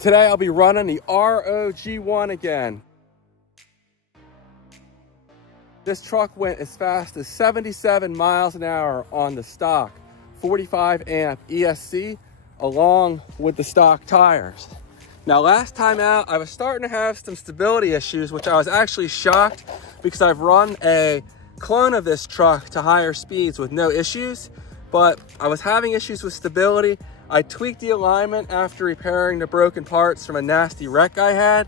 Today I'll be running the ROG1 again. This truck went as fast as 77 miles an hour on the stock 45 amp ESC along with the stock tires. Now last time out I was starting to have some stability issues, which I was actually shocked because I've run a clone of this truck to higher speeds with no issues, but I was having issues with stability. I tweaked the alignment after repairing the broken parts from a nasty wreck I had,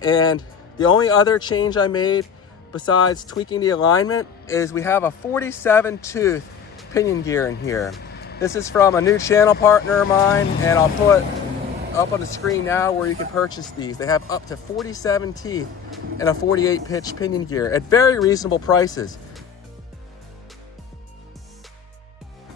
and the only other change I made besides tweaking the alignment is we have a 47 tooth pinion gear in here. This is from a new channel partner of mine, and I'll put up on the screen now where you can purchase these. They have up to 47 teeth and a 48 pitch pinion gear at very reasonable prices.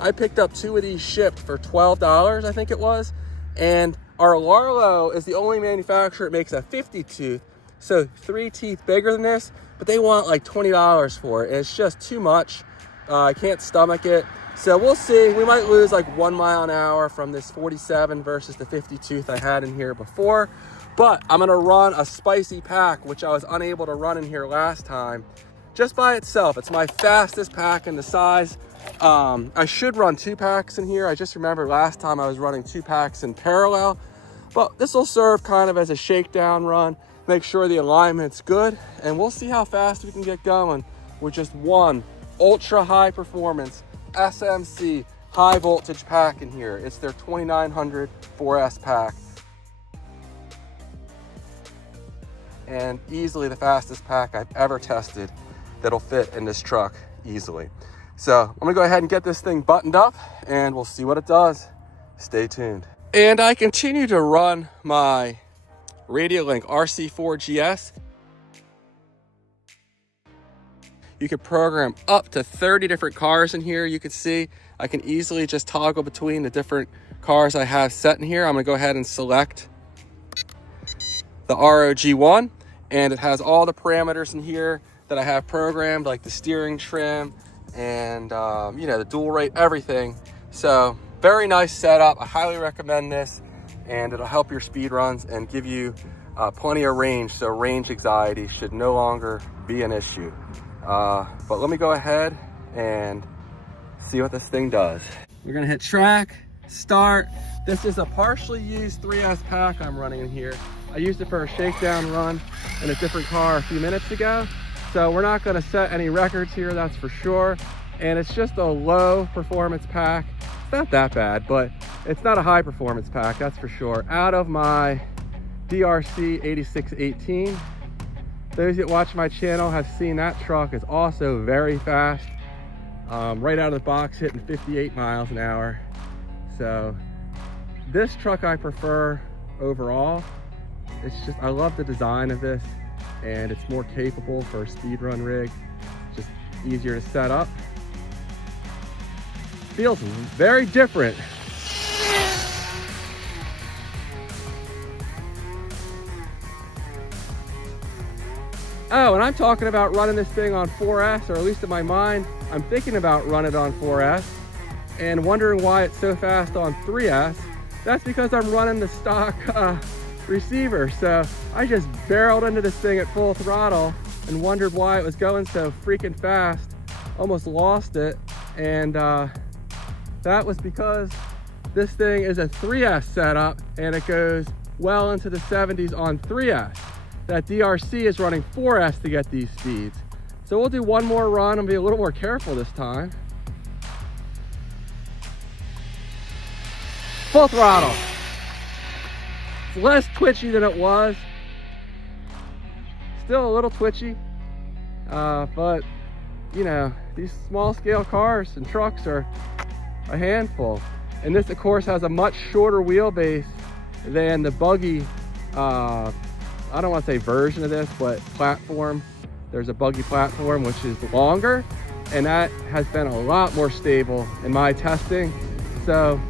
I picked up 2 of these shipped for $12, I think it was. And our Rlaarlo is the only manufacturer that makes a 50 tooth, so 3 teeth bigger than this, but they want like $20 for it. And it's just too much. I can't stomach it. So we'll see. We might lose like 1 mile an hour from this 47 versus the 50 tooth I had in here before. But I'm gonna run a spicy pack, which I was unable to run in here last time, just by itself. It's my fastest pack in the size. I should run 2 packs in here. I just remember last time I was running 2 packs in parallel, but this will serve kind of as a shakedown run, make sure the alignment's good, and we'll see how fast we can get going with just one ultra high performance SMC high voltage pack in here. It's their 2900 4S pack, and easily the fastest pack I've ever tested that'll fit in this truck easily. So I'm gonna go ahead and get this thing buttoned up and we'll see what it does. Stay tuned. And I continue to run my RadioLink RC4GS. You can program up to 30 different cars in here. You can see I can easily just toggle between the different cars I have set in here. I'm gonna go ahead and select the ROG1, and it has all the parameters in here that I have programmed, like the steering trim and you know, the dual rate, everything. So very nice setup. I highly recommend this, and it'll help your speed runs and give you plenty of range, so range anxiety should no longer be an issue. But let me go ahead and see what this thing does. We're gonna hit track, start. This is a partially used 3S pack I'm running in here. I used it for a shakedown run in a different car a few minutes ago. So we're not gonna set any records here, that's for sure. And it's just a low performance pack. It's not that bad, but it's not a high performance pack, that's for sure. Out of my DRC 8618. Those that watch my channel have seen that truck is also very fast. Right out of the box hitting 58 miles an hour. So this truck I prefer overall. It's just, I love the design of this, and it's more capable for a speedrun rig. Just easier to set up. Feels very different. Oh, and I'm talking about running this thing on 4S, or at least in my mind, I'm thinking about running it on 4S and wondering why it's so fast on 3S. That's because I'm running the stock receiver. So I just barreled into this thing at full throttle and wondered why it was going so freaking fast. Almost lost it, and that was because this thing is a 3S setup and it goes well into the 70s on 3S. That DRC is running 4S to get these speeds. So we'll do one more run and be a little more careful this time. Full throttle. It's less twitchy than it was. Still a little twitchy, but you know, these small scale cars and trucks are a handful. And this of course has a much shorter wheelbase than the buggy, I don't want to say version of this, but platform. There's a buggy platform which is longer, and that has been a lot more stable in my testing. So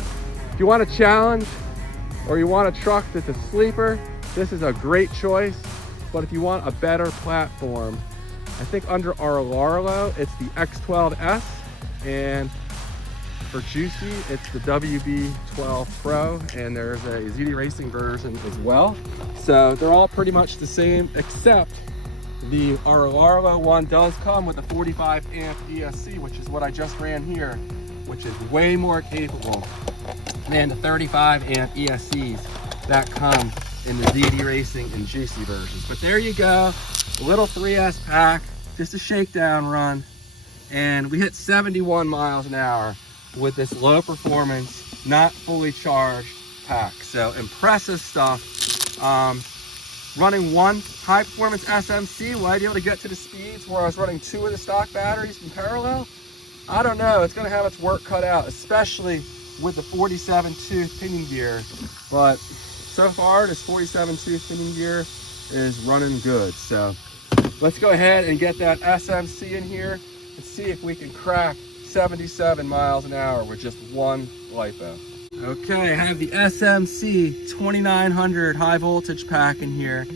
if you want a challenge or you want a truck that's a sleeper, this is a great choice. But if you want a better platform, I think under our Rlaarlo, it's the X12S, and For Juicy, it's the WB12 Pro, and there's a ZD Racing version as well. So they're all pretty much the same, except the Rlaarlo one does come with a 45 amp ESC, which is what I just ran here, which is way more capable than the 35 amp ESCs that come in the ZD Racing and Juicy versions. But there you go, a little 3S pack, just a shakedown run, and we hit 71 miles an hour with this low performance, not fully charged pack. So impressive stuff. Running one high performance SMC, will I be able to get to the speeds where I was running 2 of the stock batteries in parallel? I don't know, it's gonna have its work cut out, especially with the 47 tooth pinion gear. But so far, this 47 tooth pinion gear is running good. So let's go ahead and get that SMC in here and see if we can crack 77 miles an hour with just one LiPo. Okay, I have the SMC 2900 high voltage pack in here.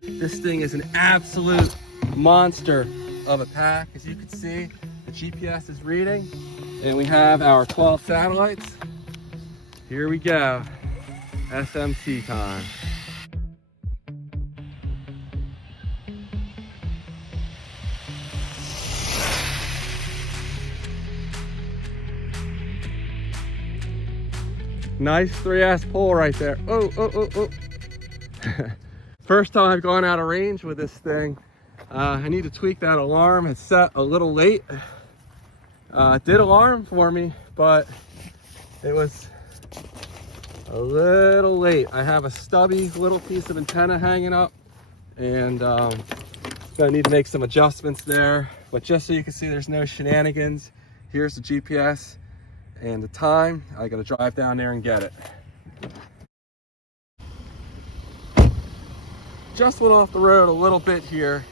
This thing is an absolute monster of a pack. As you can see, the GPS is reading, and we have our 12 satellites. Here we go, SMC time. Nice 3S pull right there. Oh, oh, oh, oh. First time I've gone out of range with this thing. I need to tweak that alarm. It's set a little late. It did alarm for me, but it was a little late. I have a stubby little piece of antenna hanging up, and gonna need to make some adjustments there. But just so you can see there's no shenanigans, here's the GPS and the time. I gotta drive down there and get it. Just went off the road a little bit here,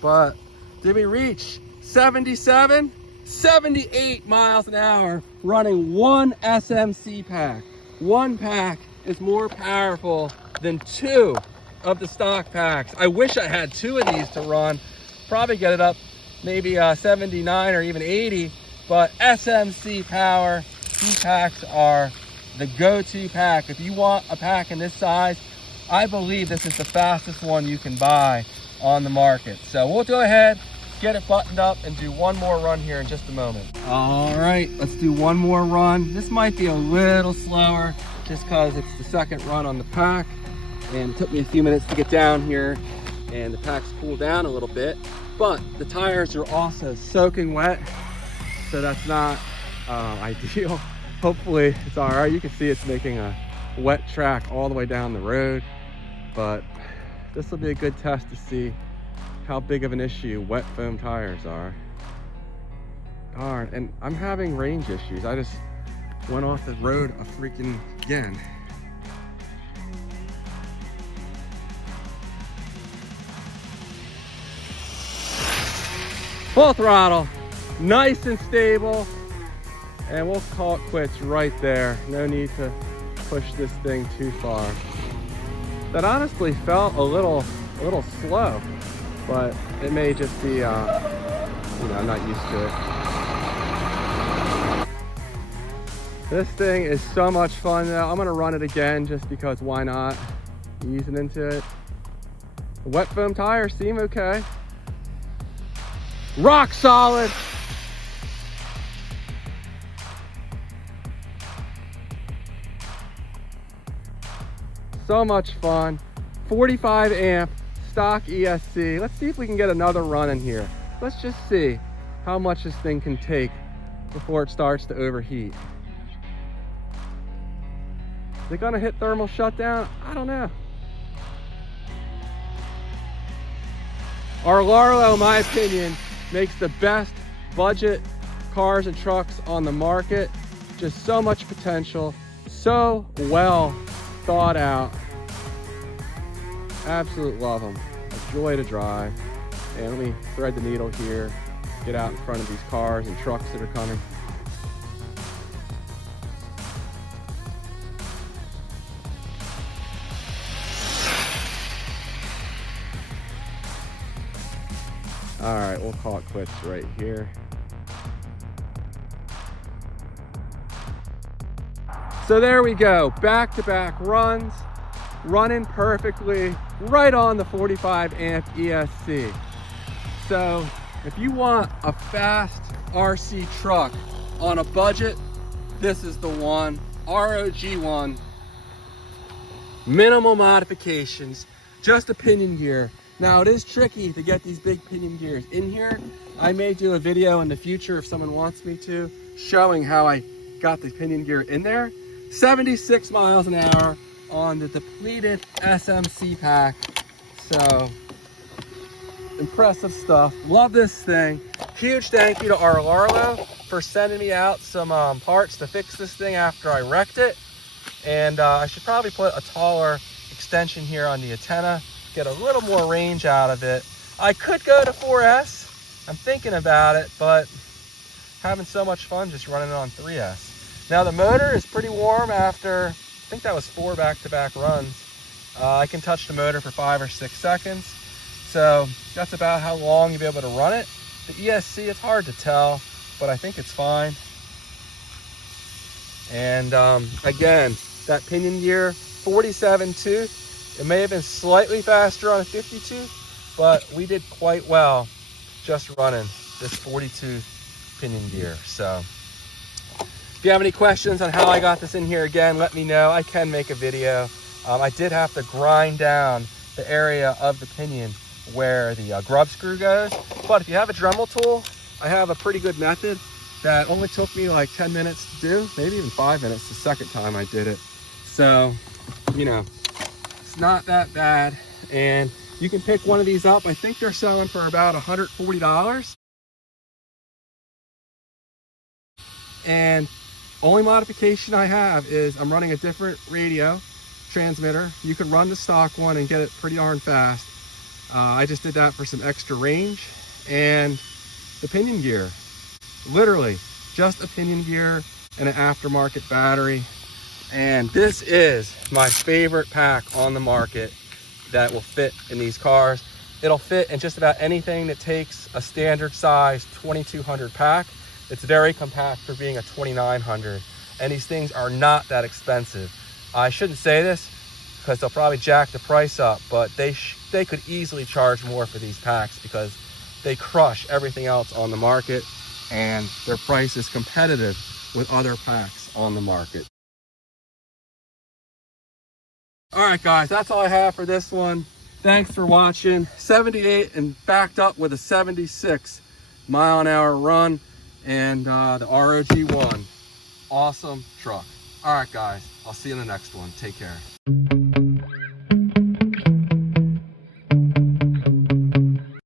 but did we reach 77, 78 miles an hour running one SMC pack? One pack is more powerful than 2 of the stock packs. I wish I had 2 of these to run. Probably get it up maybe 79 or even 80. But SMC power, these packs are the go-to pack. If you want a pack in this size, I believe this is the fastest one you can buy on the market. So we'll go ahead, get it buttoned up, and do one more run here in just a moment. All right, let's do one more run. This might be a little slower just because it's the second run on the pack, and it took me a few minutes to get down here, and the pack's cooled down a little bit, but the tires are also soaking wet. So that's not ideal. Hopefully it's all right. You can see it's making a wet track all the way down the road, but this will be a good test to see how big of an issue wet foam tires are. Darn, and I'm having range issues. I just went off the road a freaking again. Full throttle. Nice and stable, and we'll call it quits right there. No need to push this thing too far. That honestly felt a little slow, but it may just be, you know, I'm not used to it. This thing is so much fun though. I'm gonna run it again just because why not? Easing into it. The wet foam tires seem okay. Rock solid. So much fun. 45 amp stock ESC. Let's see if we can get another run in here. Let's just see how much this thing can take before it starts to overheat. Is it gonna hit thermal shutdown? I don't know. Rlaarlo, in my opinion, makes the best budget cars and trucks on the market. Just so much potential, so well thought out. Absolute love them. A joy to drive. And let me thread the needle here, get out in front of these cars and trucks that are coming. All right, we'll call it quits right here. So there we go, back-to-back runs, running perfectly, right on the 45 amp ESC. So if you want a fast RC truck on a budget, this is the one. ROG1, minimal modifications, just a pinion gear. Now it is tricky to get these big pinion gears in here. I may do a video in the future if someone wants me to, showing how I got the pinion gear in there. 76 miles an hour on the depleted SMC pack. So impressive stuff. Love this thing. Huge thank you to Rlaarlo for sending me out some parts to fix this thing after I wrecked it. And I should probably put a taller extension here on the antenna, get a little more range out of it. I could go to 4S. I'm thinking about it, but having so much fun just running it on 3S. Now the motor is pretty warm after, I think that was 4 back-to-back runs. I can touch the motor for 5 or 6 seconds. So that's about how long you'll be able to run it. The ESC, it's hard to tell, but I think it's fine. And again, that pinion gear, 47 tooth. It may have been slightly faster on a 50 tooth, but we did quite well just running this 42 pinion gear. So if you have any questions on how I got this in here, again, let me know. I can make a video. I did have to grind down the area of the pinion where the grub screw goes. But if you have a Dremel tool, I have a pretty good method that only took me like 10 minutes to do, maybe even 5 minutes the second time I did it. So, you know, it's not that bad. And you can pick one of these up. I think they're selling for about $140. And only modification I have is I'm running a different radio transmitter. You can run the stock one and get it pretty darn fast. I just did that for some extra range. And the pinion gear, literally just a pinion gear and an aftermarket battery. And this is my favorite pack on the market that will fit in these cars. It'll fit in just about anything that takes a standard size 2200 pack. It's very compact for being a 2900, and these things are not that expensive. I shouldn't say this because they'll probably jack the price up, but they could easily charge more for these packs because they crush everything else on the market, and their price is competitive with other packs on the market. All right, guys, that's all I have for this one. Thanks for watching. 78 and backed up with a 76 mile an hour run. And the ROG1, awesome truck. All right, guys, I'll see you in the next one. Take care.